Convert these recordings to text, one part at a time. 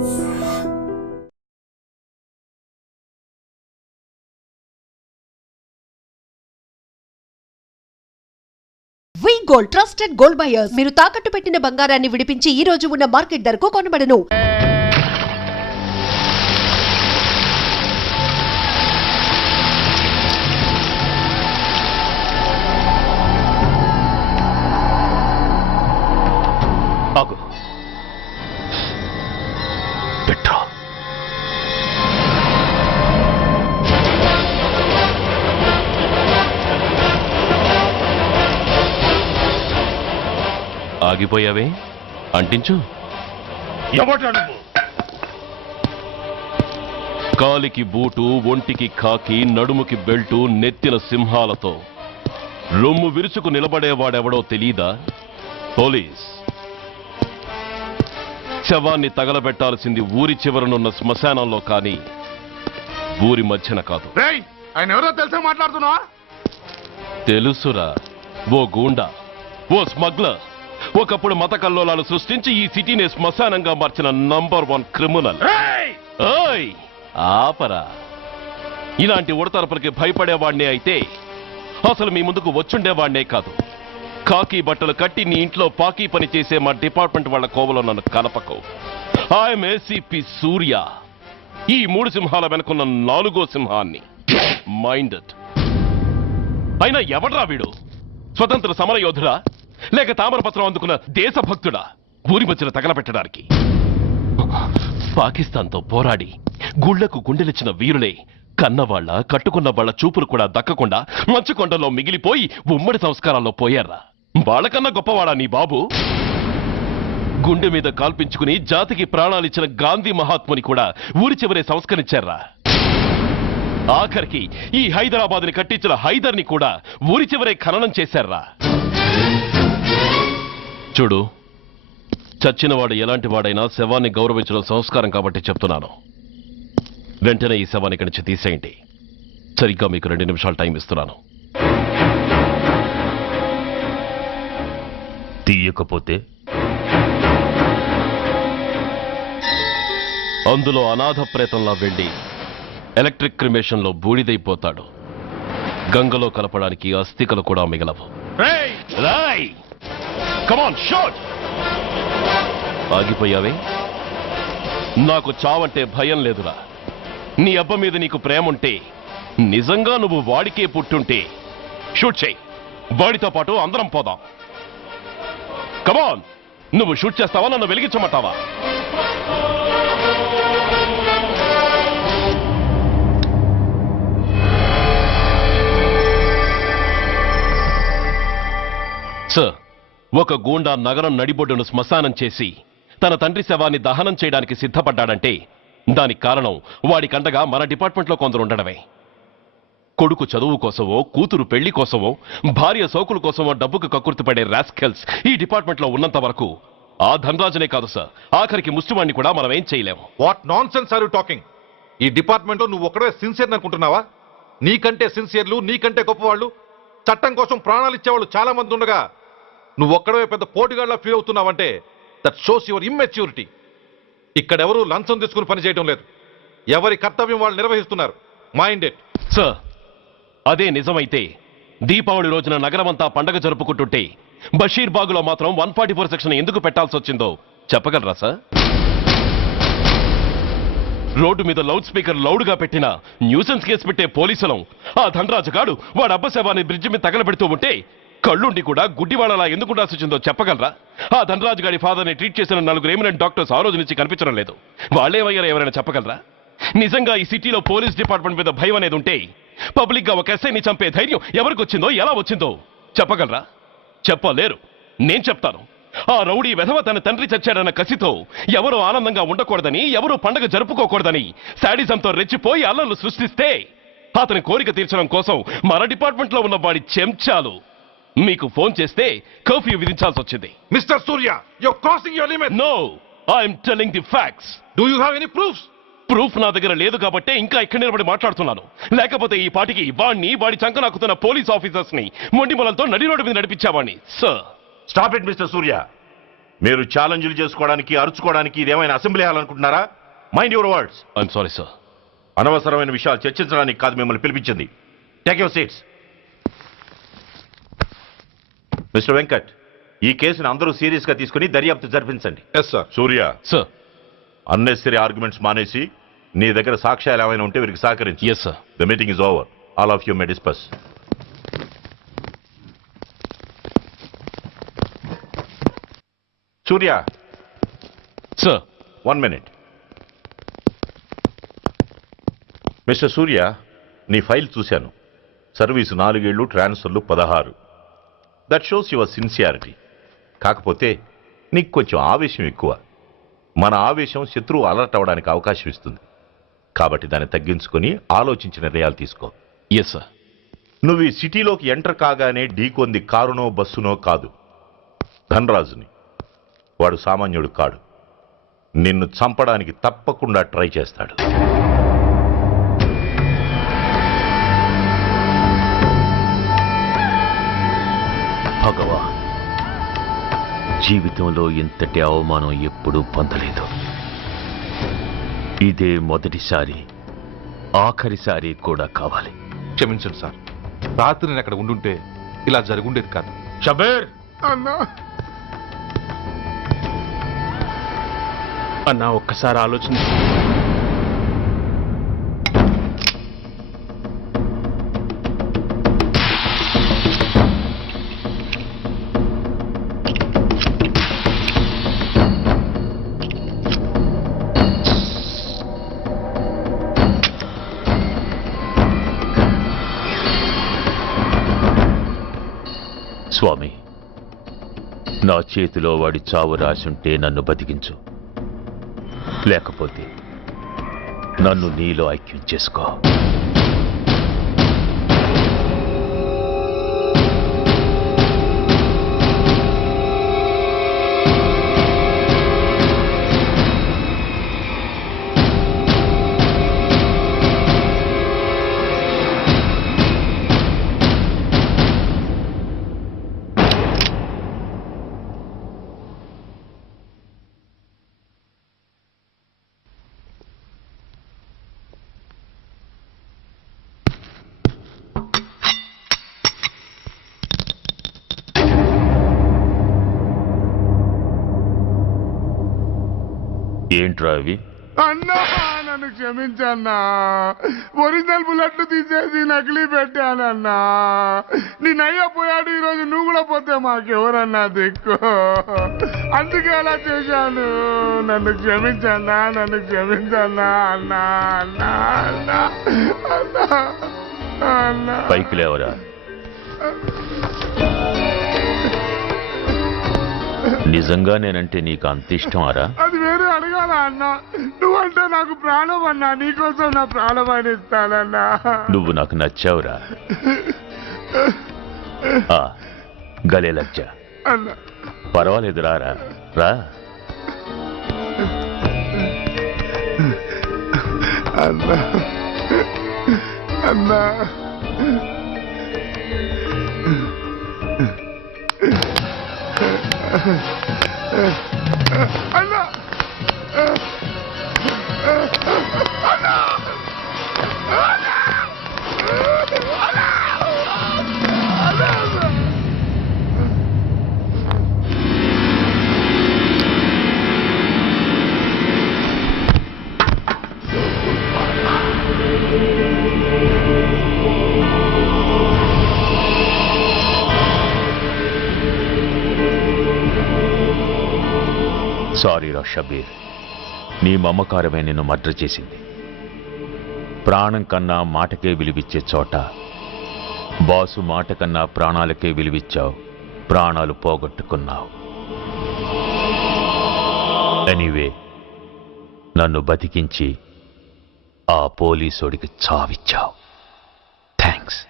వి gold trusted gold buyers. మీరు తాకట్టు పెట్టిన బంగారాన్ని విడిపించి ఈ రోజు ఉన్న మార్కెట్ ధరకు కొనబడను. ఆగు. పెట్రోల్. ఆగిపోయావే, అంటించు. కాలికి బూటు, ఒంటికి కాకి, నడుముకి బెల్టు, నెత్తిన సింహాలతో రొమ్ము విరుచుకు నిలబడేవాడెవడో తెలీదా? పోలీస్. శవాన్ని తగలబెట్టాల్సింది ఊరి చివరనున్న శ్మశానంలో కానీ ఊరి మధ్యన కాదు. ఆయన ఎవరో తెలుసా మాట్లాడుతున్నా? తెలుసురా, ఓ గూండా, ఓ స్మగ్లర్, ఒకప్పుడు మత కల్లోలాలు సృష్టించి ఈ సిటీని శ్మశానంగా మార్చిన నంబర్ 1 క్రిమినల్. ఆపరా. ఇలాంటి ఉడతరపులకి భయపడేవాణ్ణే అయితే అసలు మీ ముందుకు వచ్చుండేవాణ్ణే కాదు. కాకి బట్టలు కట్టి నీ ఇంట్లో పాకీ పని చేసే మా డిపార్ట్మెంట్ వాళ్ళ కోవలో నన్ను కలపకు. ఐఎమ్ ఏసీపీ సూర్య. ఈ 3 సింహాల వెనుకున్న 4వ సింహాన్ని. మైండెడ్. అయినా ఎవడ్రా వీడు? స్వతంత్ర సమర యోధుడా లేక తామరపత్రం అందుకున్న దేశభక్తుడా ఊరి మధ్యన తగలబెట్టడానికి? పాకిస్తాన్తో పోరాడి గుళ్లకు గుండెలిచ్చిన వీరులే కన్నవాళ్ల కట్టుకున్న వాళ్ల చూపులు కూడా దక్కకుండా మంచుకొండలో మిగిలిపోయి ఉమ్మడి సంస్కారాల్లో పోయారా? వాళ్ళకన్నా గొప్పవాడా నీ బాబు? గుండె మీద కాల్పించుకుని జాతికి ప్రాణాలిచ్చిన గాంధీ మహాత్ముని కూడా ఊరి చివరే సంస్కరించారా? ఆఖరికి ఈ హైదరాబాద్ ని కట్టించిన హైదర్ని కూడా ఊరి చివరే ఖననం చేశారా? చూడు, చచ్చినవాడు ఎలాంటి వాడైనా శవాన్ని గౌరవించడం సంస్కారం కాబట్టి చెప్తున్నాను. వెంటనే ఈ శవాన్ని ఇక్కడి నుంచి తీసేయండి. సరిగ్గా మీకు 2 నిమిషాలు టైం ఇస్తున్నాను. తీయకపోతే అందులో అనాథ ప్రేతంలా వెళ్లి ఎలక్ట్రిక్ క్రిమేషన్లో బూడిదైపోతాడు. గంగలో కలపడానికి అస్థికలు కూడా మిగలవు. ఆగిపోయావే? నాకు చావంటే భయం లేదురా. నీ అబ్బ మీద నీకు ప్రేముంటే, నిజంగా నువ్వు వాడికే పుట్టుంటే షూట్ చేయి. వాడితో పాటు అందరం పోదాం. కమాన్, నువ్వు షూట్ చేస్తావా, నన్ను వెలిగించమంటావా? సార్, ఒక గూండా నగరం నడిబొడ్డును శ్మశానం చేసి తన తండ్రి శవాన్ని దహనం చేయడానికి సిద్ధపడ్డాడంటే దానికి కారణం వాడికండగా మన డిపార్ట్మెంట్లో కొందరు ఉండడమే. కొడుకు చదువు కోసమో, కూతురు పెళ్లి కోసమో, భార్య సోకుల కోసమో డబ్బుకు కక్కుర్తిపడే రాస్కెల్స్ ఈ డిపార్ట్మెంట్లో ఉన్నంత వరకు ఆ ధనరాజునే కాదు సార్, ఆఖరికి ముష్టివాణ్ణి కూడా మనం ఏం చేయలేము. What nonsense are you talking? ఈ డిపార్ట్మెంట్లో నువ్వు ఒక్కడే సిన్సియర్ అనుకుంటున్నావా? నీకంటే సిన్సియర్లు, నీకంటే గొప్పవాళ్ళు, చట్టం కోసం ప్రాణాలు ఇచ్చేవాళ్ళు చాలా మంది ఉండగా నువ్వు ఒక్కడే పెద్ద పోటీగాళ్ళ ఫీల్ అవుతున్నావంటే దట్ షోస్ యువర్ ఇమ్మెచ్యూరిటీ. ఇక్కడెవరూ లంచం తీసుకుని పనిచేయడం లేదు. ఎవరి కర్తవ్యం వాళ్ళు నిర్వహిస్తున్నారు. Mind it. సార్, అదే నిజమైతే దీపావళి రోజున నగరమంతా పండగ జరుపుకుంటుంటే బషీర్బాగులో మాత్రం 144 సెక్షన్ ఎందుకు పెట్టాల్సి వచ్చిందో చెప్పగలరా సార్? రోడ్డు మీద లౌడ్ స్పీకర్ లౌడ్గా పెట్టిన న్యూసెన్స్ కేసు పెట్టే పోలీసులం ఆ ధనరాజు గాడు వాడు అబ్బ శవాన్ని బ్రిడ్జి మీద తగలబెడుతూ ఉంటే కళ్ళుండి కూడా గుడ్డివాడలా ఎందుకు ఉండాల్సి వచ్చిందో చెప్పగలరా? ఆ ధనరాజు గారి ఫాదర్ని ట్రీట్ చేసిన 4 ఎమినెంట్ డాక్టర్స్ ఆ రోజు నుంచి కనిపించడం లేదు. వాళ్ళేమయ్యారో ఎవరైనా చెప్పగలరా? నిజంగా ఈ సిటీలో పోలీస్ డిపార్ట్మెంట్ మీద భయం అనేది ఉంటే పబ్లిక్ గా ఒక ఎస్ఐని చంపే ధైర్యం ఎవరికి వచ్చిందో, ఎలా వచ్చిందో చెప్పగలరా? చెప్పలేరు. నేను చెప్తాను. ఆ రౌడీ వెధవ తన తండ్రి చచ్చాడన్న కసితో ఎవరూ ఆనందంగా ఉండకూడదని, ఎవరూ పండగ జరుపుకోకూడదని శాడిజంతో రెచ్చిపోయి అల్లర్లు సృష్టిస్తే అతని కోరిక తీర్చడం కోసం మన డిపార్ట్మెంట్ లో ఉన్న వాడి చెంచాలు మీకు ఫోన్ చేస్తే కర్ఫ్యూ విధించాల్సి వచ్చింది. Mister Surya, you are crossing your limit. No, I'm telling the facts. Do you have any proofs? Proof నా దగ్గర లేదు కాబట్టి ఇంకా ఇక్కడ నిలబడి మాట్లాడుతున్నాను. లేకపోతే ఈ పాటికి వాడి చంకనాకుతున్న పోలీస్ ఆఫీసర్స్ ని మొండి మొలంతో నడి రోడ్డు మీద నడిపించావాణ్ణి. Sir, stop it mister Surya. మీరు ఛాలెంజ్లు చేసుకోవడానికి అరుచుకోవడానికి ఇదేమైనా అసెంబ్లీ హాల్ అనుకుంటున్నారా? Mind your words. I'm sorry sir. అనవసరమైన విషయాలు చర్చించడానికి కాదు మిమ్మల్ని పిలిపించింది. Take your seats. Mister Venkat, ఈ కేసును అందరూ సీరియస్ గా తీసుకుని దర్యాప్తు జరిపించండి. Yes sir. Surya, sir. Unnecessary arguments మానేసి నీ దగ్గర సాక్ష్యాలు ఏమైనా ఉంటే వీరికి సహకరించి. Yes sir. The meeting is over. All of you may discuss. Surya, sir. 1 minute. Mister సూర్య, నీ ఫైల్ చూశాను. సర్వీసు 4 ఏళ్ళు, ట్రాన్స్ఫర్లు 16. That shows your sincerity. కాకపోతే నీకు కొంచెం ఆవేశం ఎక్కువ. మన ఆవేశం శత్రువు అలర్ట్ అవ్వడానికి అవకాశం ఇస్తుంది. కాబట్టి దాన్ని తగ్గించుకొని ఆలోచించిన నిర్ణయాలు తీసుకో. Yes sir. నువ్వు ఈ సిటీలోకి ఎంటర్ కాగానే ఢీకొంది కారునో బస్సునో కాదు, ధనరాజుని. వాడు సామాన్యుడు కాడు. నిన్ను చంపడానికి తప్పకుండా ట్రై చేస్తాడు. భగవా, జీవితంలో ఇంతటి అవమానం ఎప్పుడూ పొందలేదు. ఇదే మొదటిసారి, ఆఖరిసారి కూడా కావాలి. క్షమించండి సార్. రాత్రి నేను అక్కడ ఉండుంటే ఇలా జరుగుండేది కాదు. షబీర్, అన్నా అన్నా ఒక్కసారి ఆలోచన. స్వామి, నా చేతిలో వాడి చావు రాసుంటే నన్ను బతికించు, లేకపోతే నన్ను నీలో ఐక్యం చేసుకో. ఏంట్రా అవి? అన్నా నన్ను క్షమించన్నా. ఒరిజినల్ బుల్లెట్లు తీసేసి నకిలీ పెట్టానన్నా. నేనయ్యా పోయాడు, ఈరోజు నువ్వు కూడా పోతే మాకెవరన్నా దిక్కు. అందుకే అలా చేశాను. నన్ను క్షమించన్నా, నన్ను క్షమించన్నా అన్నా అన్నా అన్నా అన్నా అన్నా. పైకి లేవరా. నిజంగా నేనంటే నీకు అంత ఇష్టమారా? అది వేరే అడగాల అన్నా. నువ్వంటే నాకు ప్రాణం అన్నా. నీకోసం నా ప్రాణమైన ఇస్తానన్నా. నువ్వు నాకు నచ్చావురా. గలే లజ్జ. అన్నా పర్వాలేదు, రారా రా. అన్నా అన్నా అన్నా అన్నా సారీ రా షబీర్, నీ మమకారమే నిన్ను మర్డర్ చేసింది. ప్రాణం కన్నా మాటకే విలువిచ్చే చోట బాసు మాట కన్నా ప్రాణాలకే విలువిచ్చావు. ప్రాణాలు పోగొట్టుకున్నావు. ఎనీవే, నన్ను బతికించి ఆ పోలీసోడికి చావిచ్చావు. థ్యాంక్స్.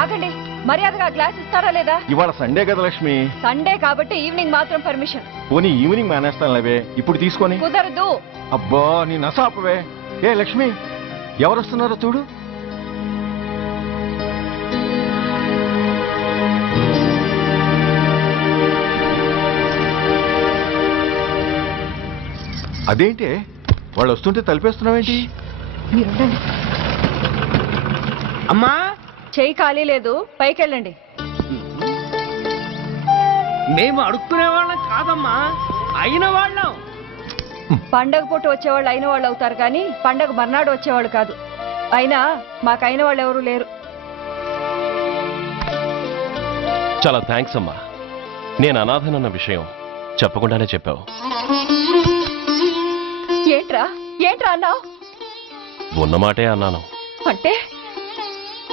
ఆగండి, మర్యాదగా గ్లాస్ ఇస్తారా లేదా? ఇవాళ సండే కదా లక్ష్మి. సండే కాబట్టి ఈవినింగ్ మాత్రం పర్మిషన్. పోనీ ఈవినింగ్ మానేస్తాను లేవే, ఇప్పుడు తీసుకొని. కుదరదు. అబ్బా నీ నసాపవే. ఏ లక్ష్మి, ఎవరు వస్తున్నారో చూడు. అదేంటి వాళ్ళు వస్తుంటే తలిపేస్తున్నావేంటి? మీరుండండి. అమ్మా చేయి ఖాళీ లేదు, పైకి వెళ్ళండి. మేము అడుక్కునే వాళ్ళం కాదమ్మా, అయిన వాళ్ళం. పండగ పూట వచ్చేవాళ్ళు అయిన వాళ్ళు అవుతారు కానీ పండగ మర్నాడు వచ్చేవాళ్ళు కాదు. అయినా మాకైన వాళ్ళు ఎవరు లేరు. చాలా థ్యాంక్స్ అమ్మా. నేను అనాథనన్న విషయం చెప్పకుండానే చెప్పావు. ఏంట్రా ఏంట్రా అన్నావు? ఉన్నమాటే అన్నాను. అంటే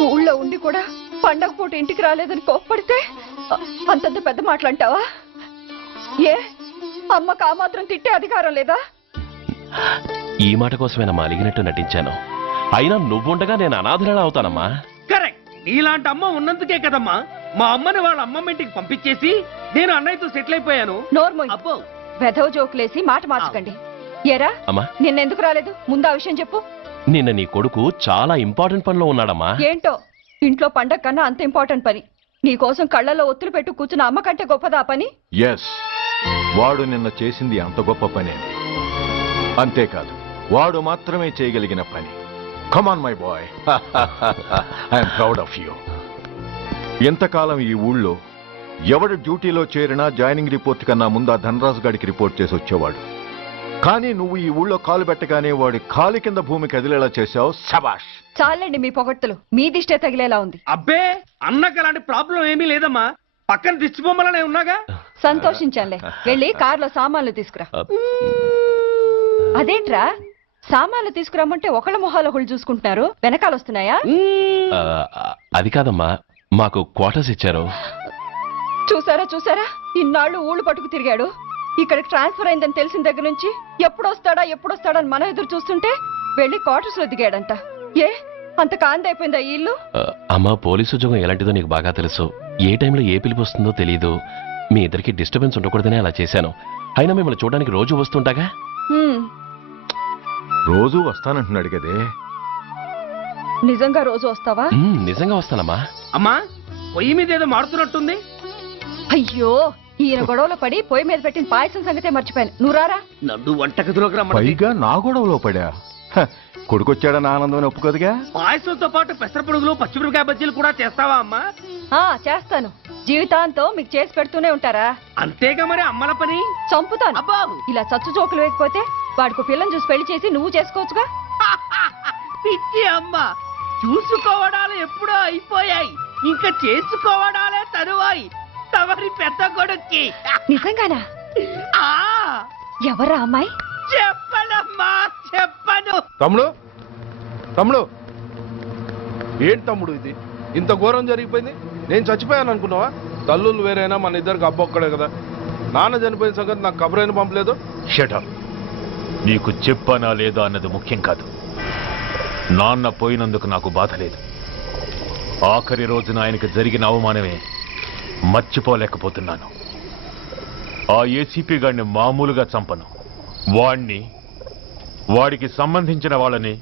ఊళ్ళో ఉండి కూడా పండగ పూట ఇంటికి రాలేదని కోప్పడితే అంతంత పెద్ద మాటలంటావా? ఏ అమ్మకు ఆ మాత్రం తిట్టే అధికారం లేదా? ఈ మాట కోసమేనమ్మా అలిగినట్టు నటించాను. అయినా నువ్వుండగా నేను అనాథనలా అవుతానమ్మా. కరెక్ట్. నీలాంటి అమ్మ ఉన్నందుకే కదమ్మా మా అమ్మని వాళ్ళ అమ్మమ్మ ఇంటికి పంపించేసి నేను అన్నయ్యతో సెటిల్ అయిపోయాను. నోర్మోయ్, అబ్బో వెధవ జోకులేసి మాట మార్చకండి. ఏరా అమ్మా, నిన్నెందుకు రాలేదు? ముందు ఆ విషయం చెప్పు. నిన్న నీ కొడుకు చాలా ఇంపార్టెంట్ పనిలో ఉన్నాడమ్మా. ఏంటో ఇంట్లో పండగ కన్నా అంత ఇంపార్టెంట్ పని. నీ కోసం కళ్ళల్లో ఒత్తులు పెట్టు కూర్చున్న అమ్మ కంటే గొప్పదా ఆ పని? ఎస్, వాడు నిన్న చేసింది అంత గొప్ప పనే. అంతేకాదు, వాడు మాత్రమే చేయగలిగిన పని. Come on my boy, I'm proud of you. ఎంతకాలం ఈ ఊళ్ళో ఎవడు డ్యూటీలో చేరినా జాయినింగ్ రిపోర్ట్ కన్నా ముందు ఆ ధనరాజు గారికి రిపోర్ట్ చేసి వచ్చేవాడు. కానీ నువ్వు ఈ ఊళ్ళో కాలు పెట్టగానే వాడి కాలి కింద భూమి కదిలేలా చేశావు. శబాష్. చాలండి మీ పొగట్టులు, మీ దిష్టే తగిలేలా ఉంది. అబ్బే అన్నకు అలాంటి ప్రాబ్లం ఏమీ లేదమ్మా, పక్కన దిష్టి బొమ్మలనే ఉన్నాగా. సంతోషించాలే. వెళ్ళి కార్లో సామాన్లు తీసుకురా. అదేంట్రా సామాన్లు తీసుకురామంటే ఒకళ్ళ మొహాలు ఒకళ్ళు చూసుకుంటున్నారు, వెనకాల వస్తున్నాయా? ఆ, అది కాదమ్మా, మాకు క్వార్టర్స్ ఇచ్చారు. చూసారా చూసారా, ఇన్నాళ్ళు ఊళ్ళు పట్టుకు తిరిగాడు. ఇక్కడికి ట్రాన్స్ఫర్ అయిందని తెలిసిన దగ్గర నుంచి ఎప్పుడొస్తాడని మనం ఎదురు చూస్తుంటే వెళ్ళి క్వార్టర్స్ లో దిగాడంట. ఏ అంత కాందైపోయిందా ఈ ఇల్లు? అమ్మా, పోలీసు ఉద్యోగం ఎలాంటిదో నీకు బాగా తెలుసు. ఏ టైంలో ఏ పిలుపు వస్తుందో తెలీదు. మీ ఇద్దరికి డిస్టర్బెన్స్ ఉండకూడదనే అలా చేశాను. అయినా మిమ్మల్ని చూడడానికి రోజు వస్తుంటాగా. రోజు వస్తానంటున్నాడు కదే. నిజంగా రోజు వస్తావా? నిజంగా వస్తానమ్మా. అమ్మా పొయ్యి మీద ఏదో మారుతున్నట్టుంది. అయ్యో, ఈయన గొడవలో పడి పొయ్యి మీద పెట్టిన పాయసం సంగతే మర్చిపోయాను. నువ్వు రారా. నన్ను వంటగదిలోకి రమ్మంది. పైగా నా గొడవలో పడా. కొడుకొచ్చాడని ఆనందం ఒప్పుకోదుగా. పాయసంతో పాటు పెసర పొడుగులు పచ్చిమిరపకాయ బజ్జీలు కూడా చేస్తావా అమ్మా? చేస్తాను. జీవితాంతం మీకు చేసి పెడుతూనే ఉంటారా? అంతేగా మరి అమ్మల పని. చంపుతాను. అబ్బా ఇలా చచ్చు జోకులు వేయకపోతే వాడికి పిల్లని చూసి పెళ్లి చేసి నువ్వు చేసుకోవచ్చుగా. పిచ్చి అమ్మ, చూసుకోవడాలు ఎప్పుడో అయిపోయాయి, ఇంకా చేసుకోవడాలే తరువాయి తమరి పెద్ద కొడుక్కి. నిజంగానా? ఆ ఎవరా అమ్మాయి? చెప్పనమ్మా, చెప్పను. తమ్ముడు ఏంటి తమ్ముడు ఇది? ఇంత ఘోరం జరిగిపోయింది. నేను చచ్చిపోయాను అనుకున్నావా? తల్లులు వేరైనా మన ఇద్దరికి అబ్బ ఒక్కడే కదా. నాన్న చనిపోయిన సంగతి నాకు కబురైన పంపలేదు. షటప్. నీకు చెప్పనా లేదా అన్నది ముఖ్యం కాదు. నాన్న పోయినందుకు నాకు బాధ లేదు. ఆఖరి రోజున ఆయనకు జరిగిన అవమానమే మర్చిపోలేకపోతున్నాను. ఆ ఏసీపీ గారిని మామూలుగా చంపను. వాడికి సంబంధించిన వాళ్ళని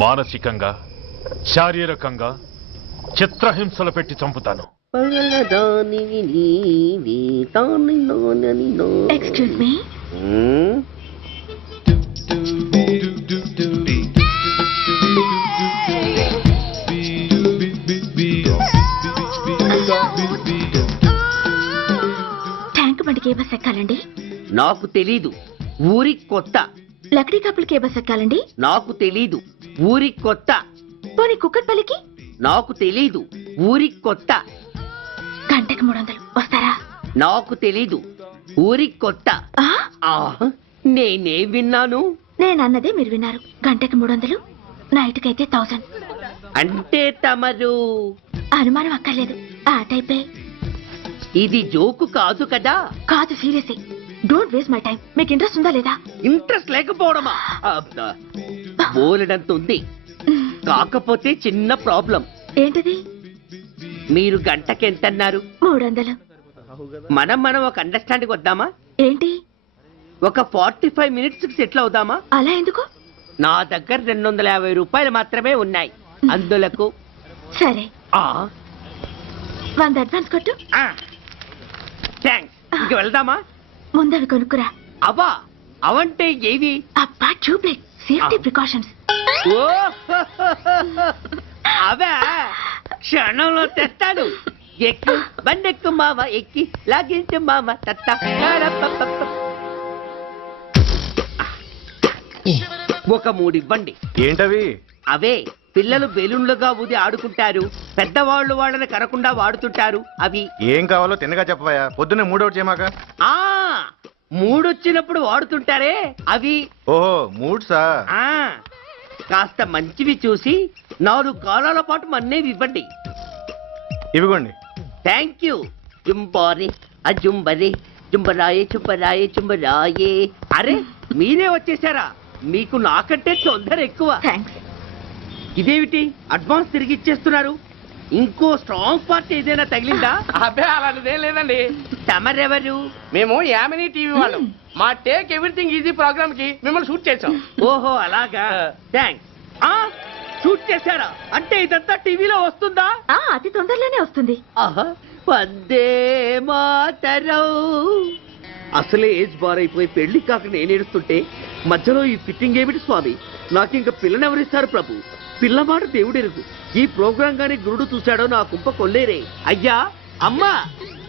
మానసికంగా, శారీరకంగా చిత్రహింసలు పెట్టి చంపుతాను. Excuse me. ట్యాంక్ బండికి ఏ బస్ ఎక్కాలండి? నాకు తెలీదు, ఊరి కొత్త. లక్డీ కప్పులకి ఏ బస్ ఎక్కాలండి? నాకు తెలీదు, ఊరి కొత్త. పోనీ కుక్కట్పల్లికి? నాకు తెలీదు, ఊరి కొత్త. గంటకి 300 వస్తారా? నాకు తెలీదు, ఊరి కొత్త. నేనే విన్నాను. నేను అన్నదే మీరు విన్నారు. గంటకి 300, నైట్కి అయితే 1000. అంటే తమరు అనుమానం అక్కర్లేదు, ఆ టైపే. ఇది జోకు కాదు కదా? కాదు, serious. Don't waste my time. మీకు ఇంట్రెస్ట్ ఉందా లేదా? ఇంట్రెస్ట్ లేకపోవడమా? బోలెడంత ఉంది. కాకపోతే చిన్న ప్రాబ్లం. ఏంటిది? మీరు గంటకి ఎంతన్నారు? 300. మనం ఒక అండర్స్టాండింగ్ వద్దామా? ఏంటి? ఒక 45 minutes కి సెటిల్ అవుదామా? అలా ఎందుకు? నా దగ్గర 250 రూపాయలు మాత్రమే ఉన్నాయి. అందులకు సరే ఆ 100 అడ్వాన్స్ కొట్టు. థ్యాంక్స్. ఇంక వెళ్దామా? ముందవి కొనుక్కురా. అబ్బా అవంటే ఏవి? అబ్బా ట్యూబ్లైట్, సేఫ్టీ ప్రికాషన్స్. ఓ అవే క్షణంలో తెస్తాను. ఎక్కు బండెక్కు మామ, ఎక్కి లాగించు మామ తత్త. ఒక 3 ఇవ్వండి. ఏంటవి? అవే పిల్లలు బెలూన్లుగా ఊది ఆడుకుంటారు, పెద్దవాళ్ళు వాళ్ళని కరకుండా వాడుతుంటారు. అవి ఏం కావాలో తిన్నగా చెప్పవా, పొద్దున్నే మూడోటి చేయమాక. ఆ 3 వచ్చినప్పుడు వాడుతుంటారే అవి. ఓహో మూడ్సా? ఆ కాస్త మంచివి చూసి 4 కాలాల పాటు మన్నేవి ఇవ్వండి. ఇవిగోండి. Thank you. జుంబారి అజుంబరి జుంబరాయే చుంబరాయే చుంబరాయే. అరే మీరే వచ్చేసారా? మీకు నాకంటే తొందర ఎక్కువ. థ్యాంక్స్. ఇదేమిటి అడ్వాన్స్ తిరిగి ఇచ్చేస్తున్నారు? ఇంకో స్ట్రాంగ్ పార్టీ ఏదైనా తగిలిందా? అబ్బే అలాంటిదేం లేదండి. తమరెవరు? మేము యామినీ టీవీ వాళ్ళం. మా టేక్ ఎవ్రీథింగ్ ఈజీ ప్రోగ్రామ్ కి మిమ్మల్ని షూట్ చేసాం. ఓహో అలాగా. థ్యాంక్స్. షూట్ చేశారా? అంటే ఇదంతా టీవీలో వస్తుందా? అతి తొందరలోనే వస్తుంది. ఆహా వందే మాతరం. అసలే ఏజ్ బార్ అయిపోయి పెళ్లి కాక నేను ఏడుస్తుంటే మధ్యలో ఈ ఫిట్టింగ్ ఏమిటి స్వామి? నాకింక పిల్లనెవరిస్తారు ప్రభు? పిల్లమాట దేవుడెరుగు. ఈ ప్రోగ్రాం గాని గురుడు చూశాడో నా కుంప కొల్లేరే. అయ్యా అమ్మా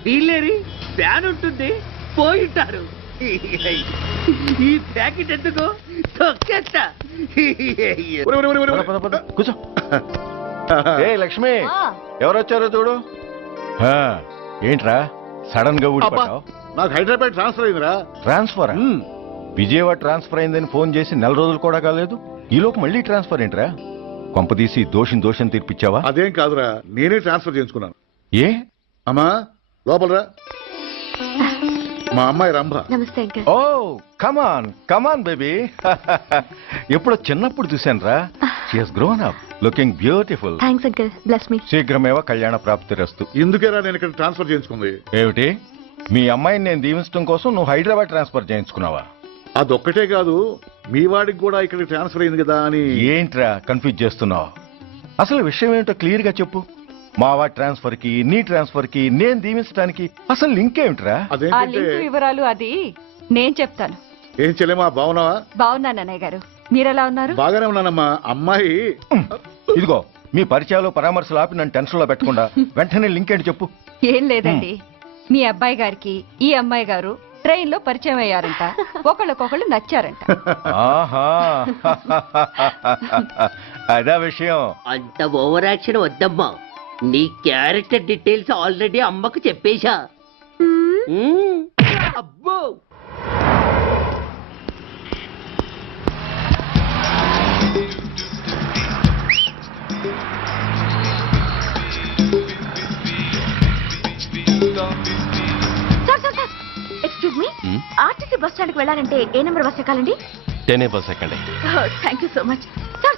వీళ్ళేరి ఫ్యాన్ ఉంటుంది పోయింటారు. ఈ ప్యాకెట్ ఎందుకు తొక్కేస్తా. కూర్చో. ఏ లక్ష్మి, ఎవరొచ్చారో చూడు. ఏంట్రా సడన్ గా ఊడిపడ్డావు? నాకు హైదరాబాద్ ట్రాన్స్ఫర్ అయిందిరా. ట్రాన్స్ఫర్? విజయవాడ ట్రాన్స్ఫర్ అయిందని ఫోన్ చేసి 4 రోజులు కూడా కాలేదు. ఈలోపు మళ్ళీ ట్రాన్స్ఫర్ ఏంట్రా? కొంపదీసి దోషం తీర్పిచ్చావా? అదేం కాదురా, నేనే ట్రాన్స్ఫర్ చేయించుకున్నాను. ఏ అమ్మా లోపలరా. మా అమ్మాయి రంభ. నమస్తే అంకల్. ఓ కమాన్ బేబీ. ఎప్పుడో చిన్నప్పుడు చూశాను రా. She has grown up, looking beautiful. Thanks uncle, bless me. శీఘ్రమేవ కళ్యాణ ప్రాప్తిరస్తు. ఇందుకేరా నేను ఇక్కడ ట్రాన్స్ఫర్ చేయించుకుంది. ఏమిటి మీ అమ్మాయిని నేను దీవించడం కోసం నువ్వు హైదరాబాద్ ట్రాన్స్ఫర్ చేయించుకున్నావా? అదొక్కటే కాదు, మీ వాడికి కూడా ఇక్కడ ట్రాన్స్ఫర్ అయింది కదా అని. ఏంట్రా కన్ఫ్యూజ్ చేస్తున్నావు? అసలు విషయం ఏంటో క్లియర్ గా చెప్పు. మా వాడి ట్రాన్స్ఫర్ కి నీ ట్రాన్స్ఫర్ కి నేను దీవించడానికి అసలు లింక్ ఏమిట్రా? ఆ లింక్ వివరాలు అది నేను చెప్తాను. ఏం చెల్లెమా, బాగున్నావా? బాగున్నాను అన్నయ్య గారు, మీరెలా ఉన్నారు? బాగానే ఉన్నానమ్మా. అమ్మాయి ఇదిగో మీ పరిచయాలు పరామర్శలు ఆపి నన్ను టెన్షన్ లో పెట్టకుండా వెంటనే లింక్ ఏంటి చెప్పు. ఏం లేదండి, మీ అబ్బాయి గారికి ఈ అమ్మాయి గారు ట్రైన్ లో పరిచయం అయ్యారంట. ఒకళ్ళకొకళ్ళు నచ్చారంట. ఆహా అదా విషయం. అంత ఓవర్ యాక్షన్ వద్దమ్మా. నీ క్యారెక్టర్ డీటెయిల్స్ ఆల్రెడీ అమ్మకు చెప్పేశా. అబ్బో excuse me, RTC bus stand కి వెళ్ళాలంటే ఏ నెంబర్ బస్ ఎక్కాలండి? 10 బస్ ఎక్కండి. Thank you so much. Sir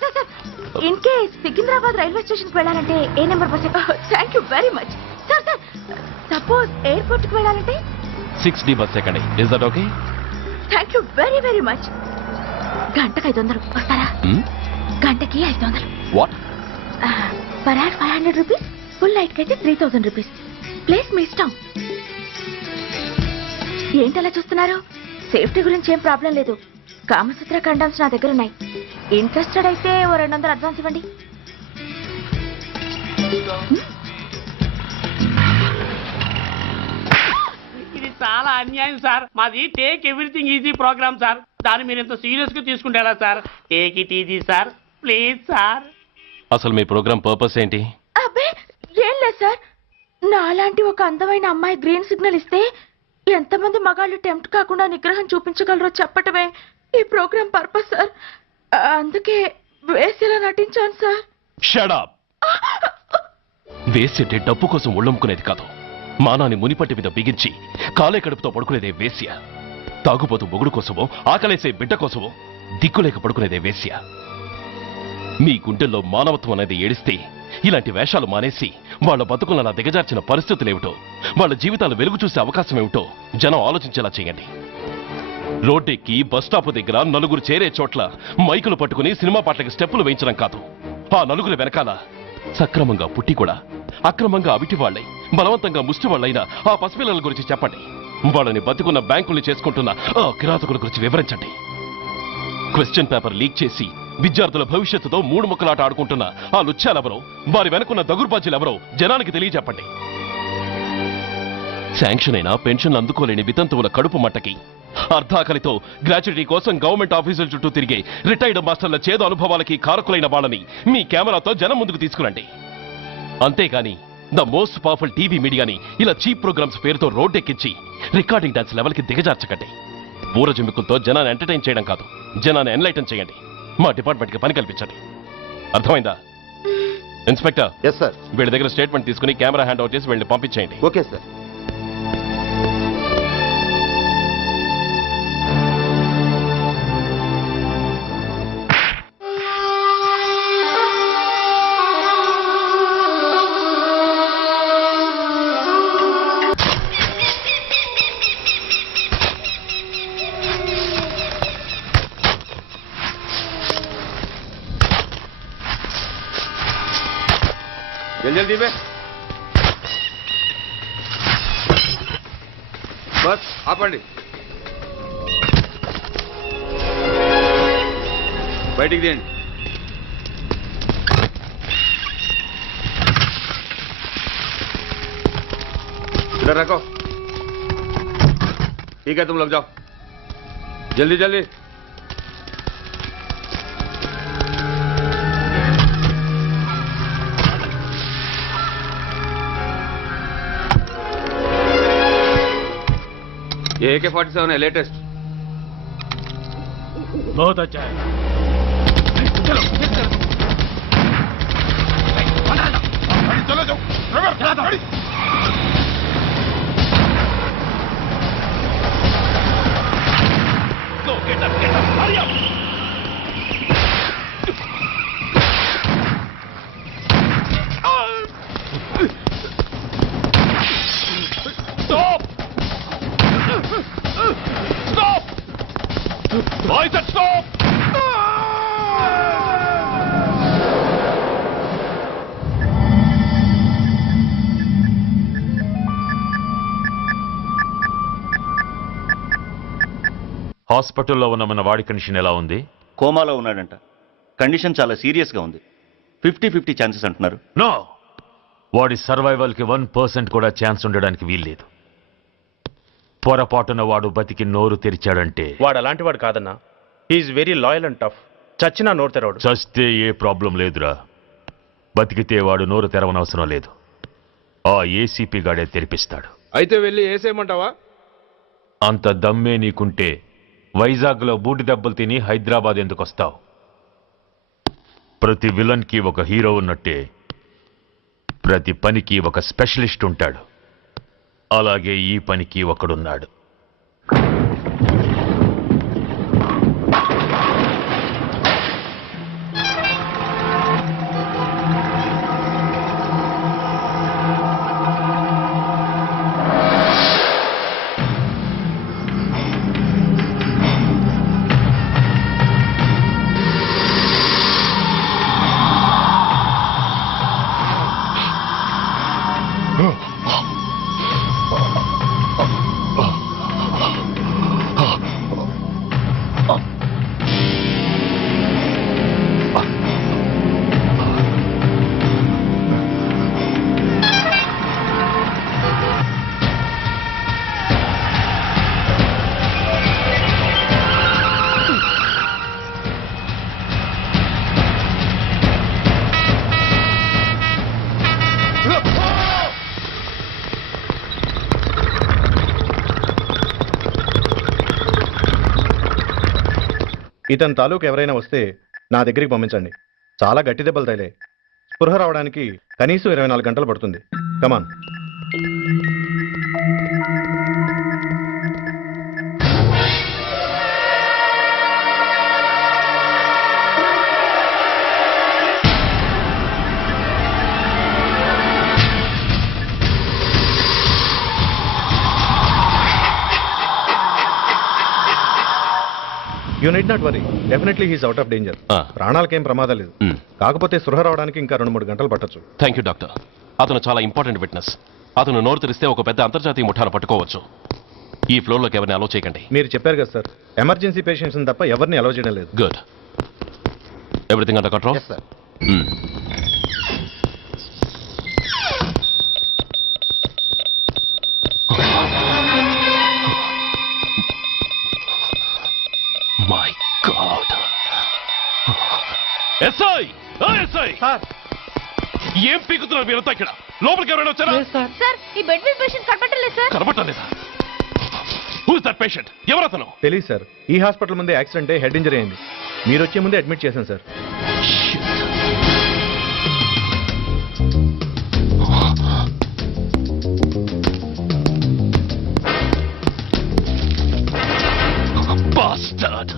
in case Secunderabad railway station కి వెళ్ళాలంటే ఏ నెంబర్ బస్ ఎక్కాలి? Thank you very much. Sir suppose airport కి వెళ్ళాలంటే 6D బస్ ఎక్కండి. Is that okay? Thank you very very much. గంటకి 500 వస్తారా? గంటకి 500. What? Per hour 500 rupees, full night కి అయితే 3000 రూపీస్. ప్లేస్ మీ ఇష్టం. ఏంటలా చూస్తున్నారు? సేఫ్టీ గురించి ఏం ప్రాబ్లం లేదు. కామసూత్ర కండమ్స్ నా దగ్గర ఉన్నాయి. ఇంట్రెస్టెడ్ అయితే ఓ 200 అడ్వాన్స్ ఇవ్వండి. ఇది చాలా అన్యాయం సార్. మాది take everything easy program sir. దాన్ని మీరు ఎంత సీరియస్ గా తీసుకుంటారా sir? Take it easy sir, please sir. అసలు మీ ప్రోగ్రామ్ పర్పస్ ఏంటి? అబ్బే ఏం లేదు సార్, నాలాంటి ఒక అందమైన అమ్మాయి గ్రీన్ సిగ్నల్ ఇస్తే ఎంతమంది మగాళ్ళు టెంప్ట్ కాకుండా నిగ్రహం చూపించగలరో చెప్పటమే ఈ ప్రోగ్రామ్ పర్పస్ సార్. అందుకే వేసేలా నటించాను సార్. Shut up. వేసేటే డబ్బు కోసం ఒళ్ళమ్ముకునేది కాదు. మానాన్ని మునిపట్టి మీద బిగించి కాలే కడుపుతో పడుకునేదే వేశ్య. తాగుపోతూ మొగుడు కోసమో ఆకలేసే బిడ్డ కోసమో దిక్కులేక పడుకునేదే వేశ్య. మీ గుండెల్లో మానవత్వం అనేది ఏడిస్తే ఇలాంటి వేషాలు మానేసి వాళ్ళ బతుకులను అలా దిగజార్చిన పరిస్థితులేమిటో, వాళ్ళ జీవితాలు వెలుగు చూసే అవకాశం ఏమిటో జనం ఆలోచించేలా చేయండి. రోడ్డెక్కి బస్టాప్ దగ్గర నలుగురు చేరే చోట్ల మైకులు పట్టుకుని సినిమా పాటలకి స్టెప్పులు వేయించడం కాదు. ఆ నలుగురు వెనకాల సక్రమంగా పుట్టి కూడా అక్రమంగా అవిటి వాళ్ళై బలవంతంగా ముష్టి వాళ్ళైన ఆ పసిపిల్లల గురించి చెప్పండి. వాళ్ళని బతుకున్న బ్యాంకుల్ని చేసుకుంటున్న ఆ కిరాతకుల గురించి వివరించండి. క్వశ్చన్ పేపర్ లీక్ చేసి విద్యార్థుల భవిష్యత్తుతో మూడు ముక్కలాట ఆడుకుంటున్న ఆ లుచ్చాలెవరో, వారి వెనుకున్న దగుర్బాజీలెవరో జనానికి తెలియజెప్పండి. శాంక్షన్ అయినా పెన్షన్లు అందుకోలేని వితంతువుల కడుపు మట్టకి, అర్ధాకలితో గ్రాట్యుటీ కోసం గవర్నమెంట్ ఆఫీసుల చుట్టూ తిరిగే రిటైర్డ్ మాస్టర్ల చేదు అనుభవాలకి కారకులైన వాళ్ళని మీ కెమెరాతో జనం ముందుకు తీసుకురండి. అంతేగాని ద మోస్ట్ పవర్ఫుల్ టీవీ మీడియాని ఇలా చీప్ ప్రోగ్రామ్స్ పేరుతో రోడ్డెక్కించి రికార్డింగ్ డాన్స్ లెవెల్కి దిగజార్చకండి. ఊరజుమ్మికులతో జనాన్ని ఎంటర్టైన్ చేయడం కాదు, జనాన్ని ఎన్లైటన్ చేయండి. మా డిపార్ట్మెంట్కి పని కల్పించండి. అర్థమైందా? ఇన్స్పెక్టర్. Yes sir. వీళ్ళ దగ్గర స్టేట్మెంట్ తీసుకుని కెమెరా హ్యాండ్ అవుట్ చేసి వీళ్ళని పంపించేయండి. Okay sir. जल्दी पे बस ఆపండి. బయటికి తీయండి. इधर रखो. ठीक है, तुम लोग जाओ जल्दी जल्दी. ये AK-47 है, लेटेस्ट. बहुत अच्छा है. चलो चलो जाओ. Go, get up, hurry up. Stop! Stop! I said stop! హాస్పిటల్లో ఉన్న మన వాడి కండిషన్ ఎలా ఉంది? కోమాలో ఉన్నాడంట. కండిషన్ చాలా సీరియస్గా ఉంది. 50-50 ఛాన్సెస్ అంటున్నారు. నో, వాడి సర్వైవల్కి 1% కూడా ఛాన్స్ ఉండడానికి వీల్లేదు. పొరపాటున వాడు బతికి నోరు తెరిచాడంటే వాడు అలాంటి వాడు కాదన్నా. He's very loyal and tough. చచ్చినా నోరు తెరవడు. చస్తే ఏ ప్రాబ్లం లేదురా. బతికితే వాడు నోరు తెరవనవసరం లేదు. ఆ ఏసీపీ గాడే తెరిపిస్తాడు. అయితే వెళ్ళి ఏసేయమంటావా? అంత దమ్మే నీకుంటే వైజాగ్లో బూటి దెబ్బలు తిని హైదరాబాద్ ఎందుకు వస్తావు? ప్రతి విలన్కి ఒక హీరో ఉన్నట్టే ప్రతి పనికి ఒక స్పెషలిస్ట్ ఉంటాడు. అలాగే ఈ పనికి ఒకడున్నాడు. ఇతని తాలూకు ఎవరైనా వస్తే నా దగ్గరికి పంపించండి. చాలా గట్టి దెబ్బలు తగిలాయి. స్పృహ రావడానికి కనీసం 24 గంటలు పడుతుంది. Come on. You need not worry, definitely he's out of danger. ప్రాణాలకేం ప్రమాదం లేదు. కాకపోతే స్పృహ రావడానికి ఇంకా 2-3 గంటలు పట్టొచ్చు. Thank you doctor. అతను చాలా ఇంపార్టెంట్ విట్నెస్. అతను నోరు తెరిస్తే ఒక పెద్ద అంతర్జాతీయ ముఠాను పట్టుకోవచ్చు. ఈ ఫ్లోర్లోకి ఎవరిని అలో చేయకండి. మీరు చెప్పారు కదా సార్, ఎమర్జెన్సీ పేషెంట్స్ తప్ప ఎవరిని అలో చేయడం లేదు. Good. Everything under control? My God. SI SI ఏం పీకుతున్నారు మీరంతా ఇక్కడ? లోపలికి ఎవరైనా వచ్చారా? సార్ ఈ బెడ్ మీద పేషెంట్ కనబడలేదు సార్. కనబడలేదా? Who's that patient? ఎవరతను? తెలియదు సార్. ఈ హాస్పిటల్ ముందే యాక్సిడెంట్ అయ్యి హెడ్ ఇంజరీ అయింది. మీరు వచ్చే ముందే అడ్మిట్ చేశాను sir. Bastard!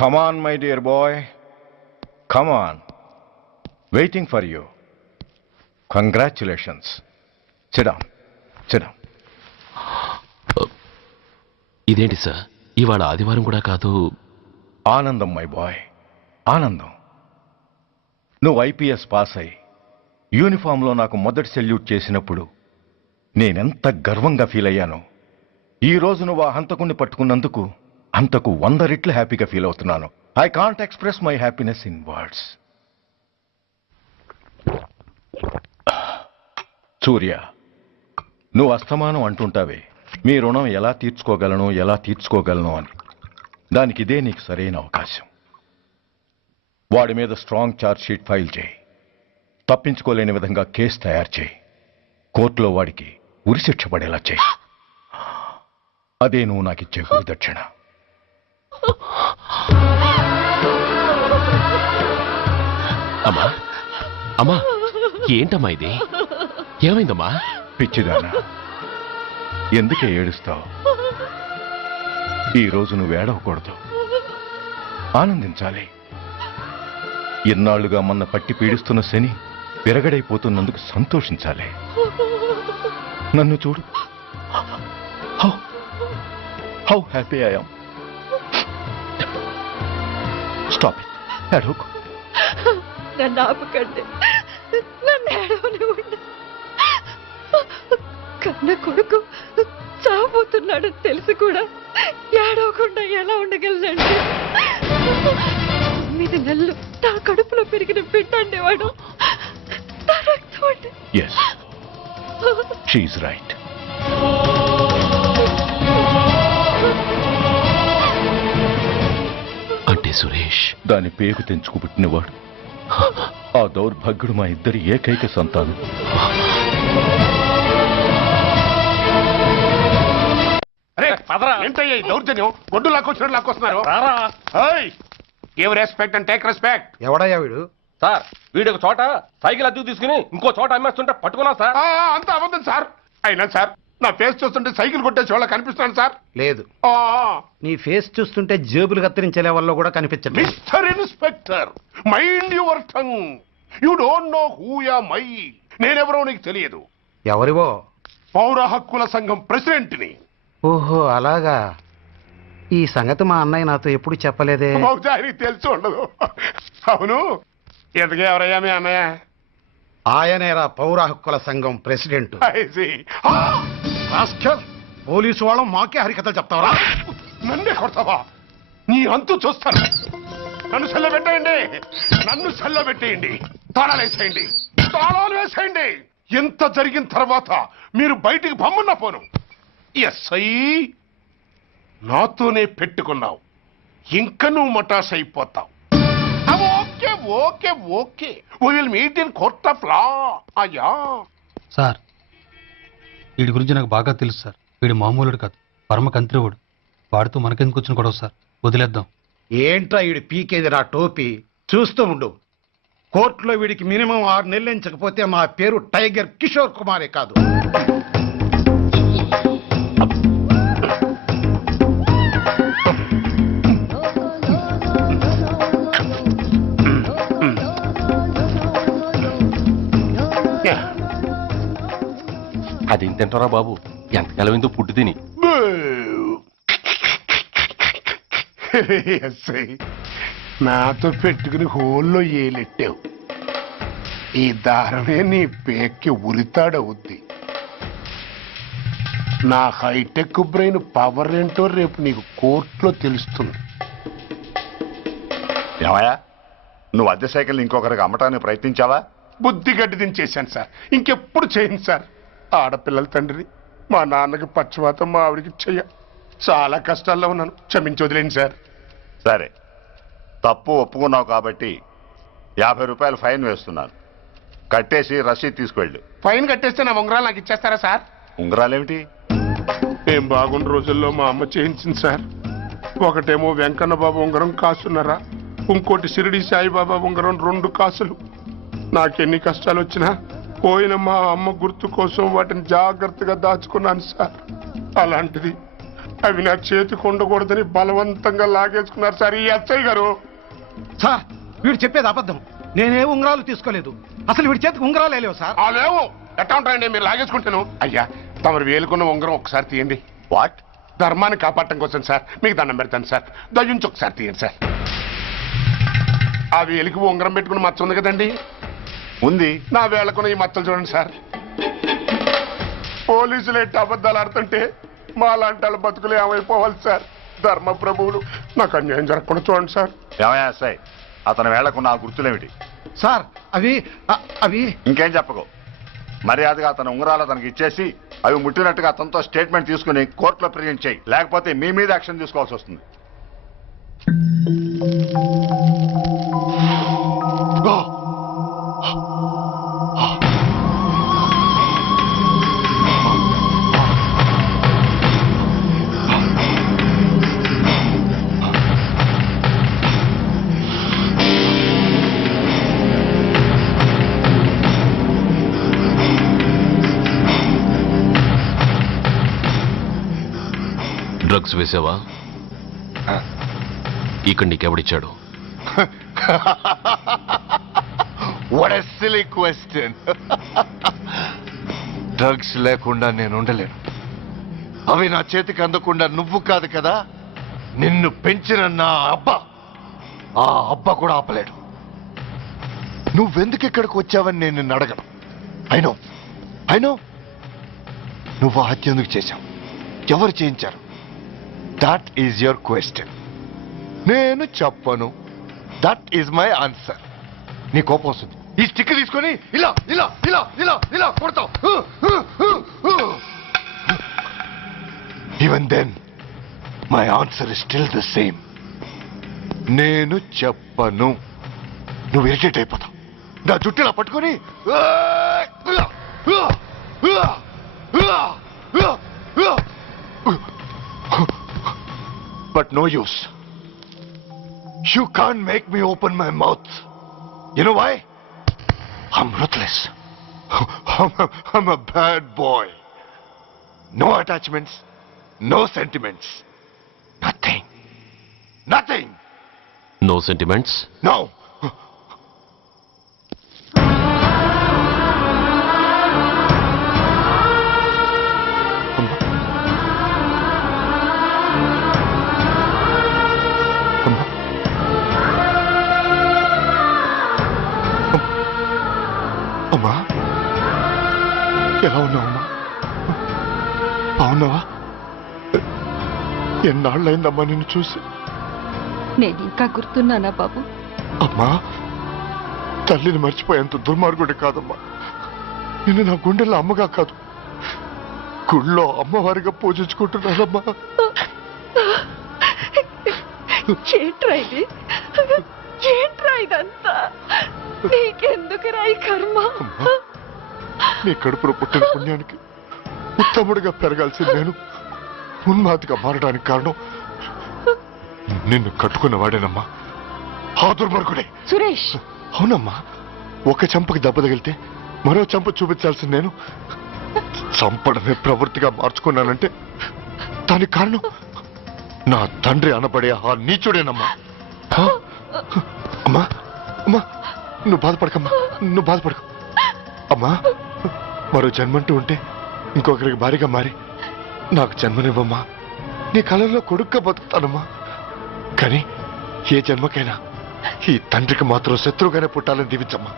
Come on, my dear boy. Come on. Waiting for you. Congratulations. Sit down. Sit down. ఇదేంటి సార్, ఇవాళ ఆదివారం కూడా కాదు. ఆనందం మై బాయ్, ఆనందం. నువ్వు ఐపీఎస్ పాస్ అయి యూనిఫామ్లో నాకు మొదటి సెల్యూట్ చేసినప్పుడు నేనెంత గర్వంగా ఫీల్ అయ్యానో, ఈ రోజు నువ్వు ఆ హంతకుణ్ణి పట్టుకున్నందుకు అంతకు 100 రెట్లు హ్యాపీగా ఫీల్ అవుతున్నాను. I can't express my happiness in words. Surya, నువ్వు అస్తమానం అంటుంటావే మీ రుణం ఎలా తీర్చుకోగలను అని. దానికి ఇదే నీకు సరైన అవకాశం. వాడి మీద స్ట్రాంగ్ ఛార్జ్ షీట్ ఫైల్ చేయి. తప్పించుకోలేని విధంగా కేసు తయారు చేయి. కోర్టులో వాడికి ఉరిశిక్ష పడేలా చేయి. అదే నువ్వు నాకు ఇచ్చే గురుదక్షిణ. అమ్మా అమ్మా, ఏంటమ్మా ఇది? ఏమైందమ్మా? పిచ్చిదానా, ఎందుకే ఏడుస్తావు? ఈ రోజు నువ్వు ఏడవకూడదు. ఆనందించాలి. ఎన్నాళ్లుగా మన పట్టి పీడిస్తున్న శని విరగడైపోతున్నందుకు సంతోషించాలి. నన్ను చూడు, how happy I am. Stop it, అడోకు. నన్ను ఆపకండి, నన్ను ఏడవనివ్వండి. కన్న కొడుకు చావబోతున్నాడని తెలిసి కూడా ఏడవకుండా ఎలా ఉండగలనండి? 9 నెలలు నా కడుపులో పెరిగిన బిడ్డ అండేవాడు. నా రక్తం అండి. Yes, she's right. అంటే సురేష్ దాని పేగు తెంచుకుపుట్టినవాడు. ఆ దౌర్భాగ్యుడు మా ఇద్దరి ఏకైక సంతానం. ఏంటయ్యా ఈ దౌర్జన్యం? గొడ్డు లాక్కొచ్చినట్టు లాక్కొస్తున్నారు. Give respect and take respect. ఎవడయ్యా వీడు? సార్ వీడు ఒక చోట సైకిల్ అద్దెకు తీసుకుని ఇంకో చోట అమ్మేస్తుంటే పట్టుకున్నా సార్. అంతా అబద్ధం సార్. అయినా సార్ నా ఫేస్ చూస్తుంటే సైకిల్ కొట్టేసి వాళ్ళ కనిపిస్తున్నాను సార్. లేదు, నీ ఫేస్ చూస్తుంటే జేబులు కత్తిరించే లెవెల్లో కూడా కనిపించండి. Mister inspector, mind your tongue. You don't know who am I. నేనెవరో నీకు తెలియదు. ఎవరివో? పౌర హక్కుల సంఘం ప్రెసిడెంట్ని. ఓహో అలాగా. ఈ సంగతి మా అన్నయ్య నాతో ఎప్పుడు చెప్పలేదే. బహుశా ఆయనకి తెలిసి ఉండదు. అవును, ఎదుగు ఎవరయ్యా మీ అన్నయ్య? ఆయనేరా పౌర హక్కుల సంఘం ప్రెసిడెంట్. I see. పోలీసు వాళ్ళం మాకే హరికథలు చెప్తావరా? నన్నే కొడతావా? నీ అంతు చూస్తాను. నన్ను సెల్ల పెట్టేయండి, నన్ను సెల్ల పెట్టేయండి. తాళాలు వేసేయండి, తాళాలు వేసేయండి. ఎంత జరిగిన తర్వాత మీరు బయటికి బొమ్మన్న పోను. ఎస్ఐ నాతోనే పెట్టుకున్నావు, ఇంకా నువ్వు మటాస్ అయిపోతావు. Okay okay okay, we will meet in court of law. అయ్యా సార్, వీడి గురించి నాకు బాగా తెలుసు సార్. వీడి మామూలుడు కాదు, పరమ కంత్రివుడు. వాడితో మనకెందుకు వచ్చిన గొడవ సార్? వదిలేద్దాం. ఏంట్రా వీడి పీకేది నా టోపీ? చూస్తూ ఉండు. కోర్టులో వీడికి మినిమం 6 నెలలు ఎంచకపోతే మా పేరు టైగర్ కిషోర్ కుమారే కాదు. అదేం తింటారా బాబు? ఎంతకాలం ఎంతో పుట్టి తిని. నాతో పెట్టుకుని హోల్లో ఏలెట్టావు. ఈ దారమే నీ పేక్కి ఉరితాడవుద్ది. నా హైటెక్ బ్రెయిన్ పవర్ ఏంటో రేపు నీకు కోర్టులో తెలుస్తుంది. ఏమయ్యా, నువ్వు అద్దె సైకిల్ ఇంకొకరికి అమ్మటానికి ప్రయత్నించావా? బుద్ధి గడ్డి దించేశాను సార్, ఇంకెప్పుడు చేయను సార్. ఆడపిల్లల తండ్రిని, మా నాన్నకి పక్షవాతం, మా ఆవిడికి చెయ్య. చాలా కష్టాల్లో ఉన్నాను, క్షమించి వదిలేండి సార్. సరే, తప్పు ఒప్పుకున్నావు కాబట్టి 50 రూపాయలు ఫైన్ వేస్తున్నాను. కట్టేసి రసీదు తీసుకువెళ్ళు. ఫైన్ కట్టేస్తే నా ఉంగరాలు నాకు ఇచ్చేస్తారా సార్? ఉంగరాలేమిటి? ఏం బాగున్న రోజుల్లో మా అమ్మ చేయించింది సార్. ఒకటేమో వెంకన్న బాబు ఉంగరం కాసున్నరా, ఇంకోటి షిరిడి సాయిబాబా ఉంగరం 2 కాసులు. నాకెన్ని కష్టాలు వచ్చినా పోయిన మా అమ్మ గుర్తు కోసం వాటిని జాగ్రత్తగా దాచుకున్నాను సార్. అలాంటిది అవి నా చేతికి ఉండకూడదని బలవంతంగా లాగేసుకున్నారు సార్ ఈ ఎస్ఐ గారు. సార్, వీడు చెప్పేది అబద్ధం. నేనే ఉంగరాలు తీసుకోలేదు. అసలు వీడి చేతికి ఉంగరాలు లేవు సార్. లేవు. ఎట్టా ఉంటాయండి, మీరు లాగేసుకుంటాను. అయ్యా, తమరు వేలుకున్న ఉంగరం ఒకసారి తీయండి. వాట్? ధర్మాన్ని కాపాడటం కోసం సార్, మీకు దండం పెడతాను సార్. దయ్యుంచి ఒకసారి తీయండి సార్. ఆ వేలికి ఉంగరం పెట్టుకుని మచ్చ ఉంది కదండి? ఉంది. నా వేళకున్న ఈ మచ్చలు చూడండి సార్. పోలీసులు ఎట్టి అబద్ధాలు ఆడుతుంటే మా లాంటి వాళ్ళ బతుకులు ఏమైపోవాలి సార్? ధర్మ ప్రభువులు, నాకు అన్యాయం జరగకుండా చూడండి సార్. ఏమయ్యా సార్, అతని వేళకున్న ఆ గుర్తులేమిటి? సార్, అవి ఇంకేం చెప్పకు. మర్యాదగా అతని ఉంగరాలు అతనికి ఇచ్చేసి అవి ముట్టినట్టుగా అతనితో స్టేట్మెంట్ తీసుకుని కోర్టులో ప్రజెంట్ చేయి. లేకపోతే మీ మీద యాక్షన్ తీసుకోవాల్సి వస్తుంది. డ్రగ్స్ వేసావా? ఇక్కడ నీకెవడిచ్చాడు? What a silly question. Drugs లేకుండా నేను ఉండలేను. అవి నా చేతికి అందకుండా నువ్వు కాదు కదా, నిన్ను పెంచిన నా అబ్బా, ఆ అబ్బా కూడా ఆపలేడు. నువ్వెందుకు ఇక్కడికి వచ్చావని నేను నిన్ను అడగను. అయినో నువ్వు ఆ హత్య ఎందుకు చేశావు, ఎవరు చేయించారు? That is your question. నేను చెప్పను. That is my answer. నీ కోపం వస్తుంది, ఈ స్టిక్ తీసుకొని ఇలా ఇలా ఇలా ఇలా ఇలా కొడతావు. Even then my answer is still the same. నేను చెప్పను. నువ్వు ఇరిటేట్ అయిపోతావు. నా జుట్టు ఇలా పట్టుకొని but no use. You can't make me open my mouth. You know why? I'm ruthless. I'm a bad boy. No attachments, no sentiments. Nothing. Nothing. No sentiments? No. అమ్మా, ఎలా ఉన్నావమ్మా? బాగున్నావా? ఎన్నాళ్ళైందమ్మా నిన్ను చూసి? నేను ఇంకా గుర్తున్నానా బాబు? అమ్మా, తల్లిని మర్చిపోయేంత దుర్మార్గుడి కాదమ్మా. నిన్ను నా గుండెల్లో అమ్మగా కాదు, గుళ్ళో అమ్మవారిగా పూజించుకుంటున్నానమ్మా. ఏంట్రా ఇది? ఏంట్రా ఇదంతా? నీకెందుకురా ఈ కర్మ? నీ కడుపులో పుట్టిన పుణ్యానికి ఉత్తముడిగా పెరగాల్సింది నేను ఉన్మాదిగా మారడానికి కారణం నిన్ను కట్టుకున్నవాడేనమ్మా, ఆ దుర్మార్గుడే సురేష్. అవునమ్మా, ఒక చెంపకి దెబ్బ తగిలితే మరో చెంప చూపించాల్సింది నేను చంపడమే ప్రవృత్తిగా మార్చుకున్నానంటే దానికి కారణం నా తండ్రి అనబడే ఆ నీచుడేనమ్మా. అమ్మా అమ్మా, నువ్వు బాధపడకమ్మా, నువ్వు బాధపడకు అమ్మా. మరో జన్మంటూ ఉంటే ఇంకొకరికి భారీగా మారి నాకు జన్మనివ్వమ్మా. నీ కళల్లో కొడుగ్గా బతుకుతానమ్మా. కానీ ఏ జన్మకైనా ఈ తండ్రికి మాత్రం శత్రువుగానే పుట్టాలని దీవించమ్మా.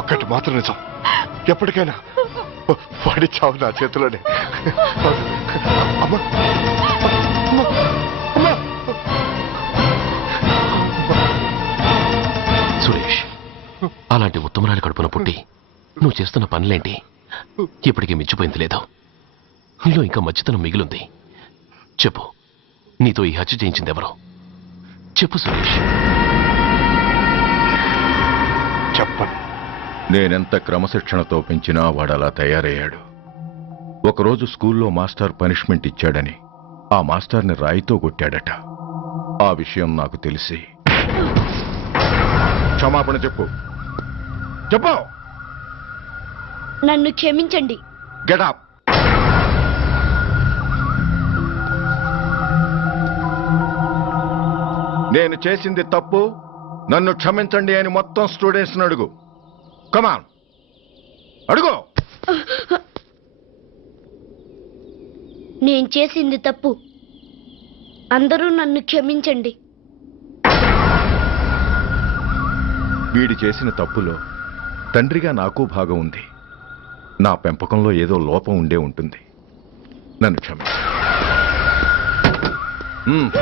ఒక్కటి మాత్రం నిజం, ఎప్పటికైనా వాడి చావు నా చేతిలోనే. అమ్మా సురేష్, అలాంటి ఉత్తమరాలి కడుపున పుట్టి నువ్వు చేస్తున్న పనులేంటి? ఇప్పటికీ మించిపోయింది లేదు. నీలో ఇంకా మంచితనం మిగిలింది. చెప్పు, నీతో ఈ హత్య చేయించింది ఎవరు? చెప్పు సురేష్. చెప్పను. నేనెంత క్రమశిక్షణతో పెంచినా వాడలా తయారయ్యాడు. ఒకరోజు స్కూల్లో మాస్టర్ పనిష్మెంట్ ఇచ్చాడని ఆ మాస్టర్ని రాయితో కొట్టాడట. ఆ విషయం నాకు తెలిసి క్షమాపణ చెప్పు. చెప్పు. నన్ను క్షమించండి. Get up. నేను చేసింది తప్పు, నన్ను క్షమించండి అని మొత్తం స్టూడెంట్స్ అడుగు. కమాన్, అడుగు. నేను చేసింది తప్పు, అందరూ నన్ను క్షమించండి. వీడి చేసిన తప్పులో తండ్రిగా నాకు భాగం ఉంది. నా పెంపకంలో ఏదో లోపం ఉండే ఉంటుంది. నన్ను క్షమించు.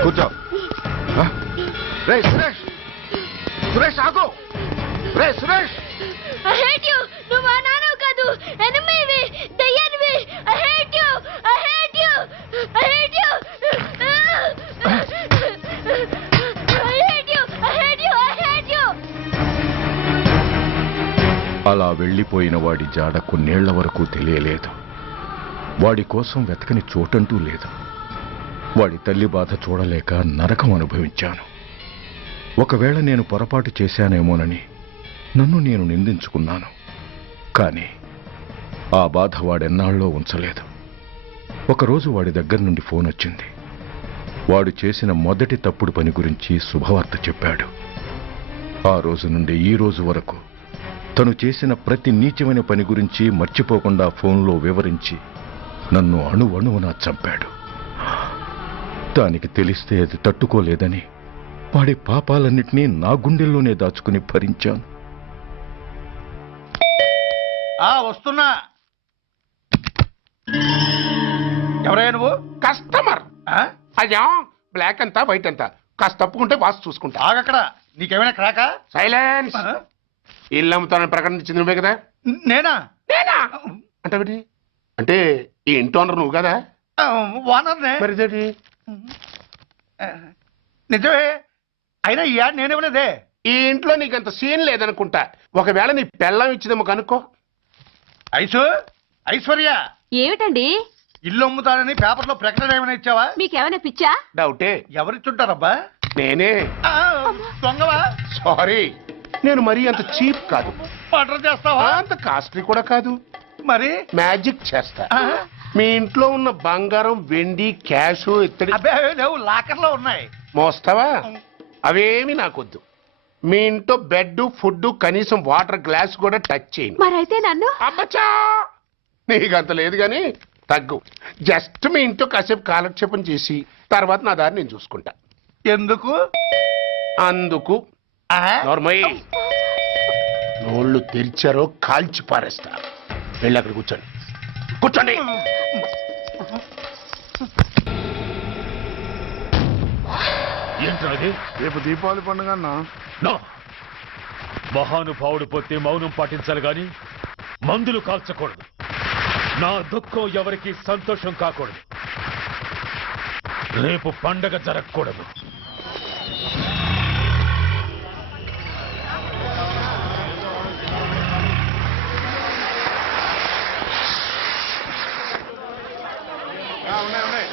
కూర్చో. రే సురేష్, సురేష్ ఆగు. రే సురేష్, I hate you. నువ్వు ఆ నాన్నవు కాదు, ఎనిమివి, దయ్యానివి. I hate you. I hate you. I hate you. I hate you. I hate you. I hate you. అలా వెళ్ళిపోయిన వాడి జాడ కొన్నేళ్ల వరకు తెలియలేదు. వాడి కోసం వెతకని చోటంటూ లేదు. వాడి తల్లి బాధ చూడలేక నరకం అనుభవించాను. ఒకవేళ నేను పొరపాటు చేశానేమోనని నన్ను నేను నిందించుకున్నాను. కానీ ఆ బాధ వాడెన్నాళ్ళో ఉంచలేదు. ఒకరోజు వాడి దగ్గర నుండి ఫోన్ వచ్చింది. వాడు చేసిన మొదటి తప్పుడు పని గురించి శుభవార్త చెప్పాడు. ఆ రోజు నుండి ఈ రోజు వరకు తను చేసిన ప్రతి నీచమైన పని గురించి మర్చిపోకుండా ఫోన్లో వివరించి నన్ను అణువణువున చంపాడు. దానికి తెలిస్తే అది తట్టుకోలేదని వాడి పాపాలన్నిటినీ నా గుండెల్లోనే దాచుకుని భరించాను. వస్తున్నా. ఎవరయ్యా నువ్వు? కస్టమర్. అయ్యా బ్లాక్ అంతా వైట్ అంతా కాస్త తప్పుకుంటే వాసు చూసుకుంటా. ఆగక్కడ. నీకేమైనా క్రాకా? సైలెన్స్. ఇల్లు అమ్ముతానని ప్రకటించింది నువ్వే కదా? నేనా? అంటే అంటే ఈ ఇంటి ఓనర్ నువ్వు కదా? ఓనర్నే. మరి ఇదేంటి? నిజమే. అయినా ఈ యాడ్ నేనివ్వలేదే. ఈ ఇంట్లో నీకంత సీన్ లేదనుకుంటా. ఒకవేళ నీ పెళ్ళం ఇచ్చిందేమో కనుక్కో. ఐశ్వర్య ఏమిటండి? ఇల్లు అమ్ముతానని పేపర్లో ప్రకటన ఏమైనా ఇచ్చావా? మీకేమైనా పిచ్చా? డౌటే. ఎవరిచ్చుంటారబ్బా? నేనే. దొంగవా? సారీ, నేను మరీ అంత చీప్ కాదు. మర్డర్ చేస్తావా? అంత కాస్ట్లీ కూడా కాదు. మరి మ్యాజిక్ చేస్తా. మీ ఇంట్లో ఉన్న బంగారం, వెండి, క్యాష్, ఇత్తడి లేవు, లాకర్లో ఉన్నాయి. మోస్తావా? అవేమి నాకొద్దు. మీ ఇంట్లో బెడ్, ఫుడ్, కనీసం వాటర్ గ్లాస్ కూడా టచ్ చేయను. మరైతే నన్ను అబ్బచ్చా, నీకంత లేదు గాని తగ్గు. జస్ట్ మీ ఇంట్లో కాసేపు కాలక్షేపం చేసి తర్వాత నా దారి నేను చూసుకుంటా. ఎందుకు? అందుకు. నార్మల్ నోళ్ళు తెరిచారో కాల్చి పారేస్తా. వెళ్ళి అక్కడ కూర్చోండి. కూర్చోండి. ఏంటది? రేపు దీపావళి పండుగ అన్నా. మహానుభావుడు పోతే మౌనం పాటించాలి గాని మందులు కాల్చకూడదు. నా దుఃఖం ఎవరికి సంతోషం కాకూడదు. రేపు పండగ జరగకూడదు. ఉన్నాయి